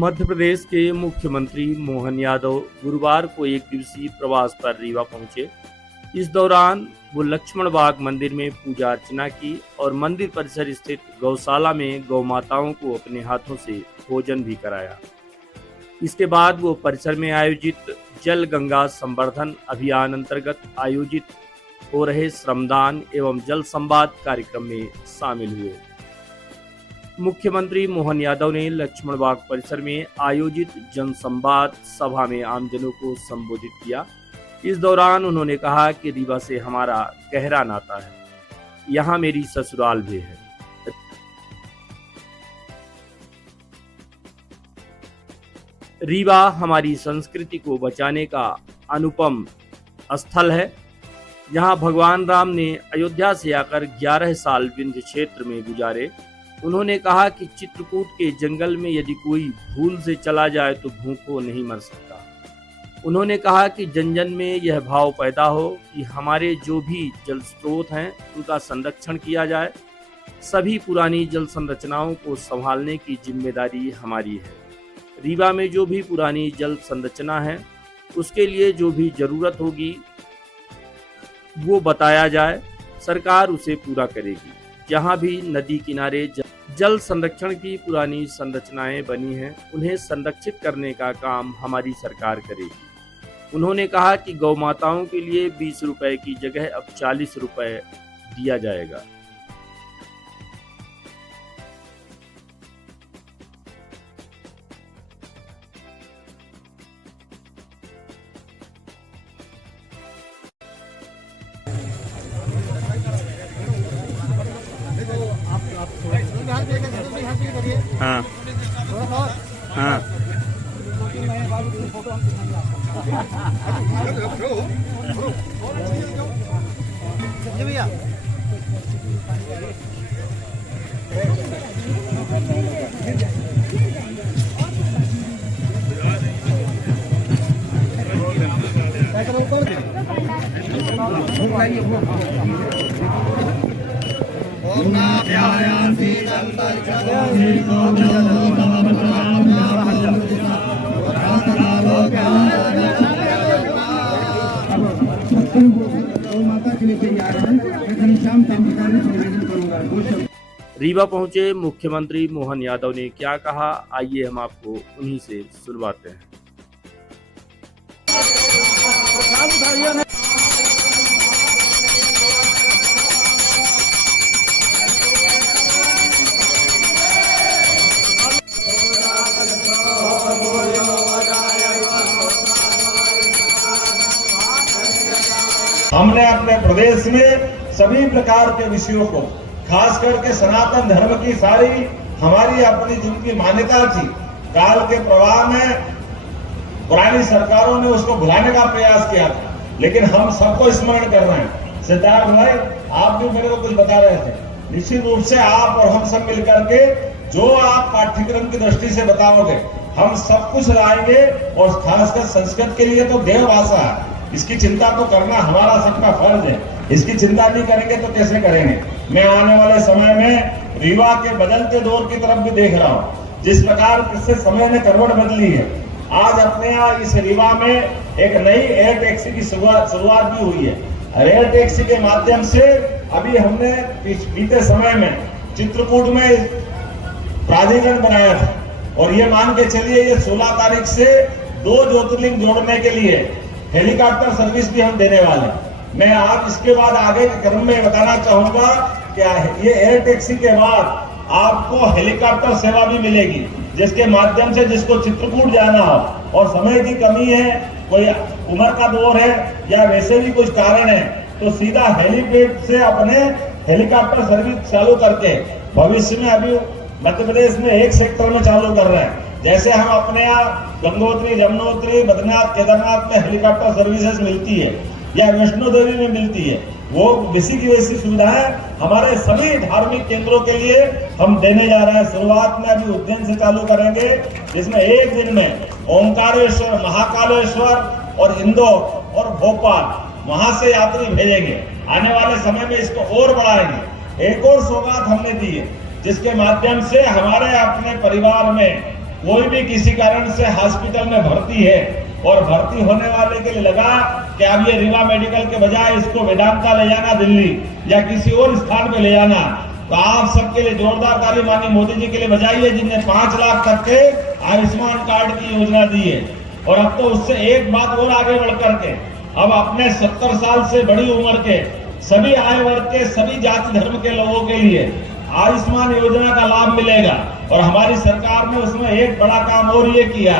मध्य प्रदेश के मुख्यमंत्री मोहन यादव गुरुवार को एक दिवसीय प्रवास पर रीवा पहुंचे। इस दौरान वो लक्ष्मण बाग मंदिर में पूजा अर्चना की और मंदिर परिसर स्थित गौशाला में गौ माताओं को अपने हाथों से भोजन भी कराया। इसके बाद वो परिसर में आयोजित जल गंगा संवर्धन अभियान अंतर्गत आयोजित हो रहे श्रमदान एवं जल संवाद कार्यक्रम में शामिल हुए। मुख्यमंत्री मोहन यादव ने लक्ष्मण बाग परिसर में आयोजित जन संवाद सभा में आमजनों को संबोधित किया। इस दौरान उन्होंने कहा कि रीवा से हमारा गहरा नाता है, यहाँ मेरी ससुराल भी है। रीवा हमारी संस्कृति को बचाने का अनुपम स्थल है। यहाँ भगवान राम ने अयोध्या से आकर 11 साल विंध्य क्षेत्र में गुजारे। उन्होंने कहा कि चित्रकूट के जंगल में यदि कोई भूल से चला जाए तो भूखों नहीं मर सकता। उन्होंने कहा कि जन जन में यह भाव पैदा हो कि हमारे जो भी जल स्रोत हैं उनका संरक्षण किया जाए। सभी पुरानी जल संरचनाओं को संभालने की जिम्मेदारी हमारी है। रीवा में जो भी पुरानी जल संरचना है उसके लिए जो भी जरूरत होगी वो बताया जाए, सरकार उसे पूरा करेगी। जहाँ भी नदी किनारे जल संरक्षण की पुरानी संरचनाएं बनी हैं उन्हें संरक्षित करने का काम हमारी सरकार करेगी। उन्होंने कहा कि गौ माताओं के लिए 20 रुपए की जगह अब 40 रुपए दिया जाएगा। हाँ हाँ भैया रीवा पहुंचे मुख्यमंत्री मोहन यादव ने क्या कहा, आइए हम आपको उन्हीं से सुनवाते हैं। हमने अपने प्रदेश में सभी प्रकार के विषयों को, खास करके सनातन धर्म की सारी हमारी अपनी जिनकी मान्यता थी, काल के प्रवाह में पुरानी सरकारों ने उसको भुलाने का प्रयास किया था, लेकिन हम सबको स्मरण कर रहे हैं। सिद्धार्थ भाई, आप भी मेरे को कुछ बता रहे थे। निश्चित रूप से आप और हम सब मिलकर के जो आप पाठ्यक्रम की दृष्टि से बताओगे, हम सब कुछ लाएंगे। और खासकर संस्कृत के लिए तो देवभाषा है, इसकी चिंता तो करना हमारा सबका फर्ज है। इसकी चिंता नहीं करेंगे तो कैसे करेंगे। मैं आने वाले समय में रीवा के बदलते दौर की तरफ भी देख रहा हूँ। जिस प्रकार से समय ने करवट बदली है, आज अपने यहाँ इस रीवा में एक नई एयर टैक्सी की शुरुआत भी हुई है। एयर टैक्सी के माध्यम से अभी हमने बीते समय में चित्रकूट में प्राधिकरण बनाया था, और ये मान के चलिए ये 16 तारीख से 2 ज्योतिर्लिंग जोड़ने के लिए हेलीकॉप्टर सर्विस भी हम देने वाले हैं। मैं आज इसके बाद आगे के क्रम में बताना चाहूंगा कि ये एयर टैक्सी के बाद आपको हेलीकॉप्टर सेवा भी मिलेगी, जिसके माध्यम से जिसको चित्रकूट जाना हो और समय की कमी है, कोई उम्र का दौर है या वैसे भी कुछ कारण है, तो सीधा हेलीपैड से अपने हेलीकॉप्टर सर्विस चालू करके भविष्य में अभी मध्य प्रदेश में एक सेक्टर में चालू कर रहे हैं। जैसे हम अपने यहाँ गंगोत्री, यमुनोत्री, बद्रीनाथ, केदारनाथ में हेलीकॉप्टर सर्विसेज मिलती है या वैष्णो देवी में मिलती है, वो वैसी की वैसी सुविधाएं हमारे सभी धार्मिक केंद्रों के लिए हम देने जा रहे हैं। शुरुआत में अभी उज्जैन से चालू करेंगे, जिसमें एक दिन में ओंकारेश्वर, महाकालेश्वर और इंदौर और भोपाल वहां से यात्री भेजेंगे। आने वाले समय में इसको और बढ़ाएंगे। एक और सौगात हमने दी है, जिसके माध्यम से हमारे अपने परिवार में कोई भी किसी कारण से हॉस्पिटल में भर्ती है और भर्ती होने वाले के लिए लगा कि अब ये रीवा मेडिकल के बजाय इसको वेदांता ले जाना दिल्ली या किसी और स्थान पे ले जाना, तो आप सबके लिए जोरदार ताली मानी मोदी जी के लिए बजाइए जिनने 5 लाख तक के आयुष्मान कार्ड की योजना दी है। और अब तो उससे एक बात और आगे बढ़ करके अब अपने 70 साल से बड़ी उम्र के सभी आयु वर्ग के सभी जाति धर्म के लोगों के लिए आयुष्मान योजना का लाभ मिलेगा। और हमारी सरकार ने उसमें एक बड़ा काम और ये किया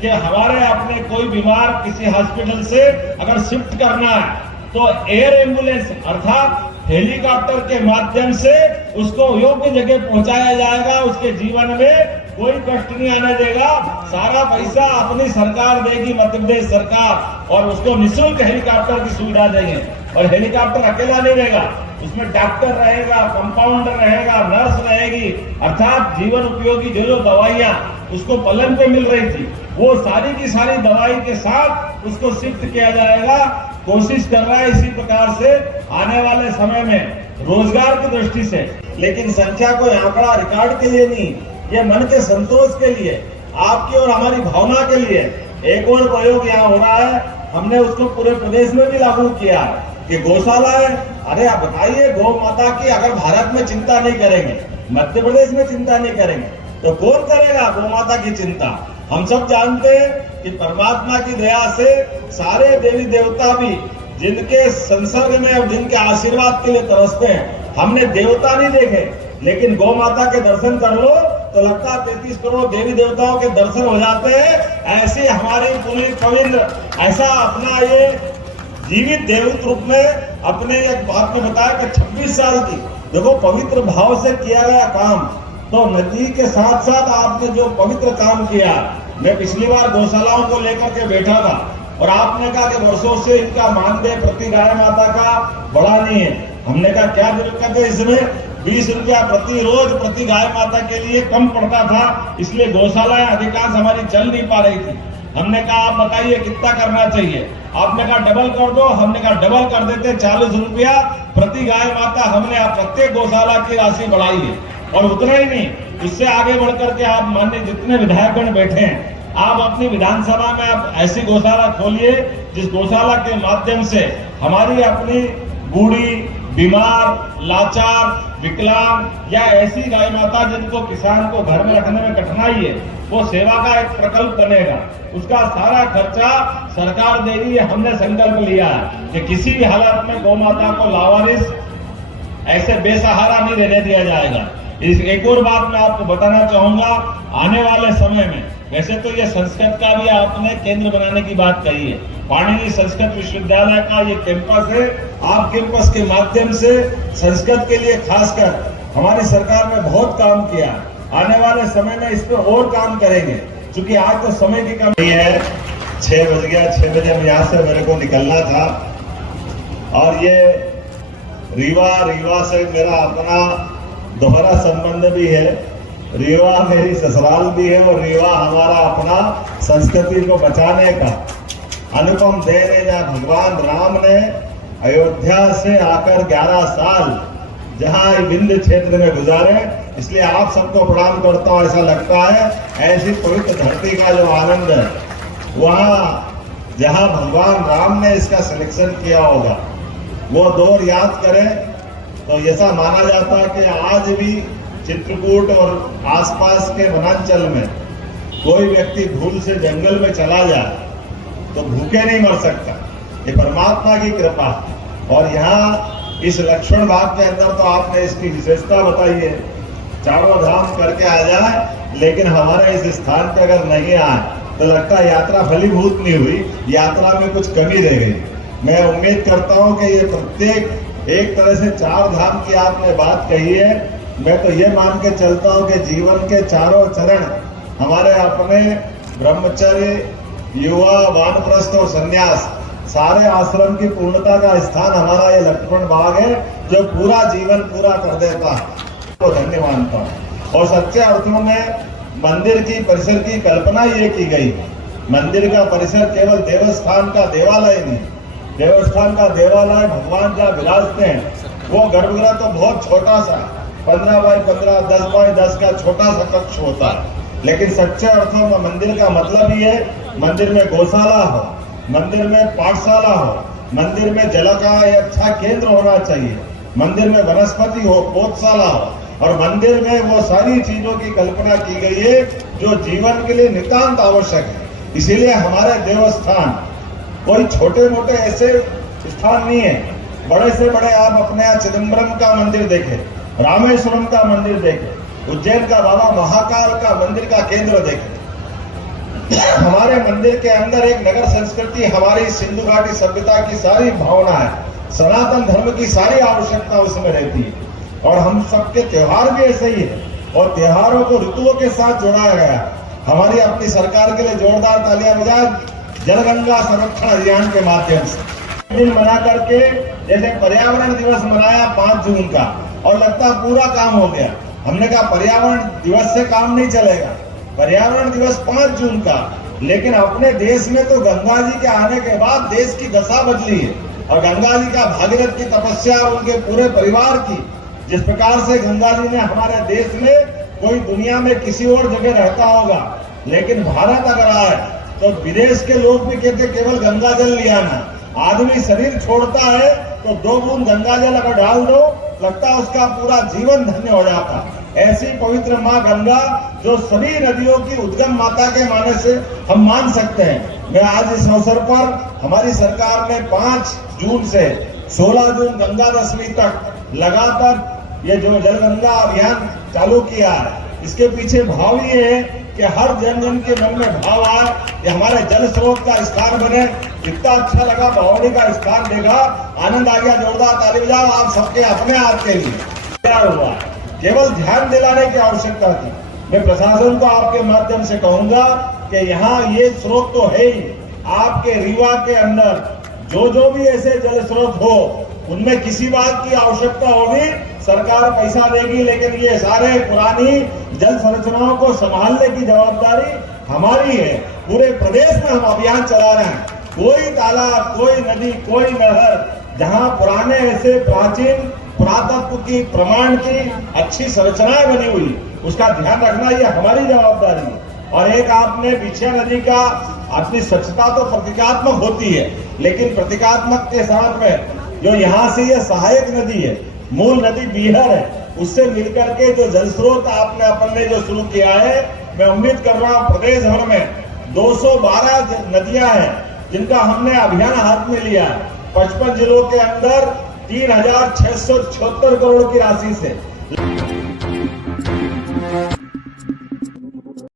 कि हमारे अपने कोई बीमार किसी हॉस्पिटल से अगर शिफ्ट करना है तो एयर एम्बुलेंस अर्थात हेलीकॉप्टर के माध्यम से उसको योग्य जगह पहुंचाया जाएगा। उसके जीवन में कोई कष्ट नहीं आने देगा, सारा पैसा अपनी सरकार देगी, मध्य प्रदेश सरकार, और उसको निःशुल्क हेलीकॉप्टर की सुविधा देंगे। और हेलीकॉप्टर अकेला नहीं रहेगा, उसमें डॉक्टर रहेगा, कंपाउंडर रहेगा, नर्स रहेगी, अर्थात जीवन उपयोगी जो दवाइयां उसको पलंग पे मिल रही थी वो सारी की सारी दवाई के साथ उसको शिफ्ट किया जाएगा। कोशिश कर रहा है इसी प्रकार से आने वाले समय में रोजगार की दृष्टि से, लेकिन संख्या को आंकड़ा रिकॉर्ड के लिए नहीं, ये मन के संतोष के लिए, आपकी और हमारी भावना के लिए एक और प्रयोग यहाँ हो रहा है। हमने उसको पूरे प्रदेश में भी लागू किया कि गौशाला है। अरे आप बताइए, गौ माता की अगर भारत में चिंता नहीं करेंगे, मध्य प्रदेश में चिंता नहीं करेंगे, तो कौन करेगा गौ माता की चिंता। हम सब जानते हैं कि परमात्मा की दया से सारे देवी देवता भी जिनके संसर्ग में और जिनके आशीर्वाद के लिए तरसते हैं। हमने देवता नहीं देखे, लेकिन गौ माता के दर्शन कर लो तो लगता है 33 करोड़ देवी देवताओं के दर्शन हो जाते हैं। ऐसे हमारी पुनीत पवित्र ऐसा अपना ये जीवित देवत रूप में अपने एक बात में बताया कि 26 साल की देखो पवित्र भाव से किया गया काम, तो नदी के साथ साथ आपने जो पवित्र काम किया। मैं पिछली बार गौशालाओं को लेकर के बैठा था और आपने कहा कि वर्षों से इनका मानदेय प्रति गाय माता का बड़ा नहीं है। हमने कहा क्या दिक्कत है इसमें, 20 रुपया प्रति रोज प्रति गाय माता के लिए कम पड़ता था, इसलिए गौशालाएं अधिकांश हमारी चल नहीं पा रही थी। हमने कहा आप बताइए कितना करना चाहिए, आपने कहा डबल कर दो। हमने कहा डबल कर देते, 40 रुपया प्रति गाय माता हमने प्रत्येक गौशाला की राशि बढ़ाई है। और उतना ही नहीं, इससे आगे बढ़ करके आप माननीय जितने विधायकगण बैठे हैं, आप अपनी विधानसभा में आप ऐसी गौशाला खोलिए जिस गौशाला के माध्यम से हमारी अपनी बूढ़ी, बीमार, लाचार, विकलांग या ऐसी गाय माता जिनको किसान को घर में रखने में कठिनाई है, वो सेवा का एक प्रकल्प बनेगा। उसका सारा खर्चा सरकार देगी। हमने संकल्प लिया है कि किसी भी हालत में गौ माता को लावारिस ऐसे बेसहारा नहीं रहने दिया जाएगा। इस एक और बात मैं आपको बताना चाहूंगा, आने वाले समय में वैसे तो ये संस्कृत का भी आपने केंद्र बनाने की बात कही है, पाणिनि संस्कृत विश्वविद्यालय का ये कैंपस है। आप कैंपस के माध्यम से संस्कृत के लिए खासकर हमारी सरकार ने बहुत काम किया, आने वाले समय में इस पर और काम करेंगे, क्योंकि आज तो समय की कमी है। 6 बज गया, 6 बजे यहाँ से मेरे को निकलना था। और ये रीवा से मेरा अपना दोहरा संबंध भी है। रीवा मेरी ससुराल भी है और रीवा हमारा अपना संस्कृति को बचाने का अनुपम देन है। जहाँ भगवान राम ने अयोध्या से आकर 11 साल जहाँ विंध्य क्षेत्र में गुजारे, इसलिए आप सबको प्रणाम करता हूँ। ऐसा लगता है ऐसी पवित्र धरती का जो आनंद है, वहाँ जहाँ भगवान राम ने इसका सिलेक्शन किया होगा, वो दौर याद करें तो ऐसा माना जाता है कि आज भी चित्रकूट और आसपास के वनांचल में कोई व्यक्ति भूल से जंगल में चला जाए तो भूखे नहीं मर सकता। ये परमात्मा की कृपा। और यहाँ इस लक्ष्मण बाग के अंदर तो आपने इसकी विशेषता बताई है, चारों धाम करके आ जाए, लेकिन हमारे इस स्थान पे अगर नहीं आए तो लगता है यात्रा फलीभूत नहीं हुई, यात्रा में कुछ कमी रह गई। मैं उम्मीद करता हूँ कि ये प्रत्येक एक तरह से 4 धाम की आपने बात कही है। मैं तो ये मान के चलता हूँ कि जीवन के चारों चरण हमारे अपने ब्रह्मचर्य, युवा, वानप्रस्थ और संन्यास, सारे आश्रम की पूर्णता का स्थान हमारा ये लक्ष्मण बाग है, जो पूरा जीवन पूरा कर देता है। तो धन्य मानता हूँ। और सच्चे अर्थों में मंदिर की परिसर की कल्पना ये की गई। मंदिर का परिसर केवल देवस्थान का देवालय नहीं, देवस्थान का देवालय भगवान जहाँ विराजते हैं, वो गर्भगृह तो बहुत छोटा सा 15 बाय 15, 10 बाय 10 का छोटा सा कक्ष होता है, लेकिन सच्चे अर्थों में मंदिर का मतलब ही है मंदिर में गौशाला हो, मंदिर में पाठशाला हो, मंदिर में जल का एक अच्छा केंद्र होना चाहिए, मंदिर में वनस्पति हो, पौधशाला हो और मंदिर में वो सारी चीजों की कल्पना की गई है जो जीवन के लिए नितांत आवश्यक है। इसीलिए हमारे देवस्थान कोई छोटे मोटे ऐसे स्थान नहीं है, बड़े से बड़े आप अपने यहाँ चिदम्बरम का मंदिर देखें, रामेश्वरम का मंदिर देखें, उज्जैन का बाबा महाकाल का मंदिर का केंद्र देखें। हमारे मंदिर के अंदर एक नगर संस्कृति, हमारी सिंधु घाटी सभ्यता की सारी भावना है, सनातन धर्म की सारी आवश्यकता उसमें रहती है और हम सबके त्योहार भी ऐसे ही है और त्योहारों को ऋतुओं के साथ जोड़ाया गया। हमारी अपनी सरकार के लिए जोरदार तालियां बजाएं जलगंगा संरक्षण अभियान के माध्यम से दिन मना करके, जैसे पर्यावरण दिवस मनाया 5 जून का और लगता पूरा काम हो गया। हमने कहा पर्यावरण दिवस से काम नहीं चलेगा, पर्यावरण दिवस 5 जून का, लेकिन अपने देश में तो गंगा जी के आने के बाद देश की दशा बदली है और गंगा जी का भागीरथ की तपस्या और उनके पूरे परिवार की, जिस प्रकार से गंगा जी ने हमारे देश में, कोई दुनिया में किसी और जगह रहता होगा लेकिन भारत अगर आए तो विदेश के लोग भी कहते केवल गंगा जल लिया ना, आदमी शरीर छोड़ता है तो 2 बूंद गंगा जल अगर डाल दो लगता है उसका पूरा जीवन धन्य हो जाता। ऐसी पवित्र माँ गंगा जो सभी नदियों की उद्गम माता के माने से हम मान सकते हैं। मैं आज इस अवसर पर हमारी सरकार ने 5 जून से 16 जून गंगा दशमी तक लगातार ये जो जलगंगा अभियान चालू किया है, इसके पीछे भाव ये है कि हर जन जन के मन में भाव आए कि हमारे जल स्रोत का स्थान बने। इतना अच्छा लगा, बावड़ी का स्थान देखा, आनंद आ गया, जोरदार ताली बजाओ आप सबके अपने आप के लिए। तैयार हुआ, केवल ध्यान दिलाने की आवश्यकता थी। मैं प्रशासन को आपके माध्यम से कहूंगा कि यहाँ ये स्रोत तो है ही, आपके रीवा के अंदर जो भी ऐसे जल स्रोत हो उनमें किसी बात की आवश्यकता होगी सरकार पैसा देगी, लेकिन ये सारे पुरानी जल संरचनाओं को संभालने की जवाबदारी हमारी है। पूरे प्रदेश में हम अभियान चला रहे हैं, कोई तालाब, कोई नदी, कोई नहर जहां पुराने ऐसे प्राचीन पुरातत्व की, प्रमाण की अच्छी संरचनाएं बनी हुई, उसका ध्यान रखना ये हमारी जवाबदारी है। और एक आपने बिछिया नदी का, अपनी स्वच्छता तो प्रतीकात्मक होती है, लेकिन प्रतीकात्मक के साथ में जो यहाँ से ये सहायक नदी है, मूल नदी बीहर है, उससे मिलकर के जो जल स्रोत आपने अपन ने जो शुरू किया है, मैं उम्मीद कर रहा हूँ प्रदेश भर में 212 नदियां हैं जिनका हमने अभियान हाथ में लिया है। 55 जिलों के अंदर 3676 करोड़ की राशि से।